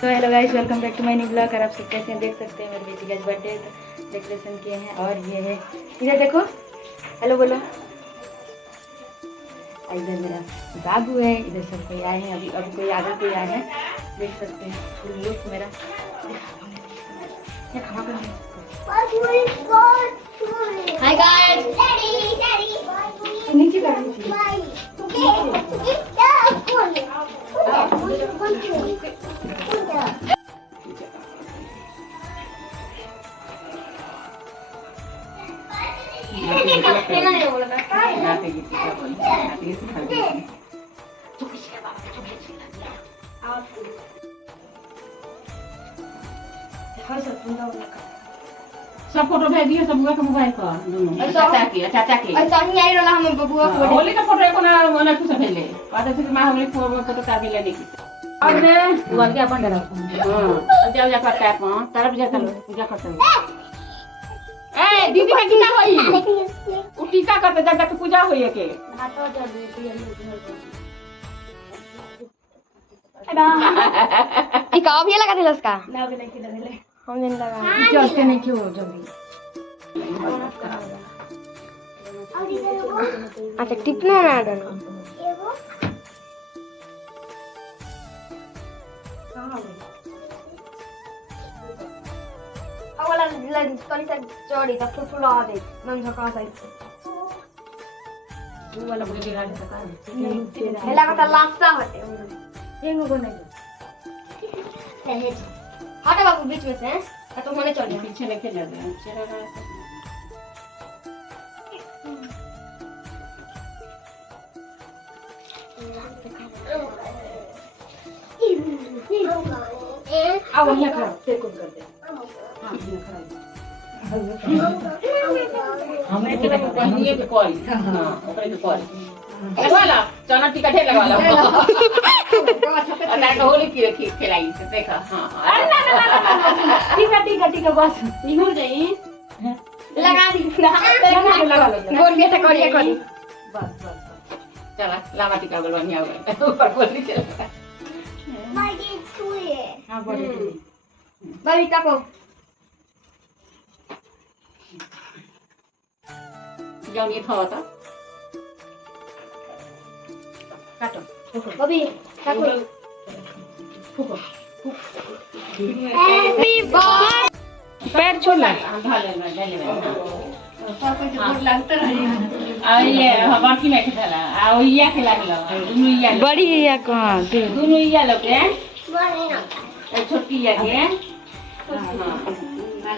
तो hello guys, welcome back to my new blog. और आप सब कैसे हैं देख सकते हैं, मेरी बेटी का बर्थडे डेकोरेशन किए हैं। और ये है, इधर देखो, हेलो बोलो। इधर मेरा बाबू है, इधर सब कोई आए हैं। अभी कोई आगे कोई आए हैं, देख सकते हैं फुल लुक मेरा। हाय गाइस, नीचे कर सब फोटो भेज दिए सब बुआ के मोबाइल पर दोनों चाचा के ऐसा ही आई रहा हम बबुआ को होली का फोटो को ना वाला कुछ भेले पता से मां होली फोटो का भी ले देखी और रे दुआर के अपन डरा हां जाओ जा करता है अपन तरफ जा चलो पूजा करते हैं। ए दीदी का टीका होई उ टीका करते जब तक पूजा होई के हाथो जब दीदी टीका भी लगा दिला उसका ना भी नहीं किधर ले हम दिन लगा चलते नहीं क्यों जल्दी। अच्छा टिपना ना डनो अवला तनी से जोड़ी त फुफुला दे मन झका साइड वो वाला बुढ़ी रात तक हेला का लास्ता हटे एगो को नहीं हटे बाबू बीच में से तो होने चल गया पीछे लेके जा दे चेहरा का आओ ये खड़ा टेकन कर दे। हां ये खड़ा हमने के पहनिए के कॉल हां ऊपर के कॉल लगवाला चना टिका ढेर लगवाला अरे तो होली की रखी खिलाई से देखा हां अरे ना टीका बस निहुर जाई लगा दी लगा लो बोल के तो करिए करी बस चला लावा टिका बोलवानी आओ ऊपर बोली चला हां बड़ी बाबी काको जाओ ये था काटो बाबी काको फुको हैप्पी बर्थडे पैर छूला ढाले ना सब कुछ बहुत लगता रही आ ये हवा की नहीं खेला आ ये खेला लो दोनों ये बड़ी है कहां दोनों ये लोग के छोटी ये के हां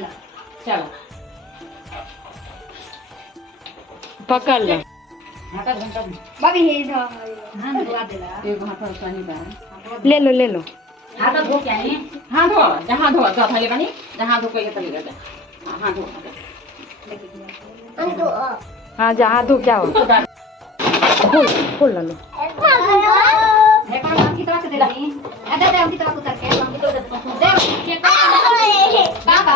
चलो पकड़ लो बाबी हे धा हां दुआ देला एक हाथ पर पानी बा ले लो हाथ धो क्या है हां धो जहां धो तो थाले पानी जहां धो के तले जा हां धो हाँ जहाँ धो क्या हो खोल लो है पर हम की तरह से दे रही है अरे दे हम की तरह उतर के हम की तरह दे दे बाबा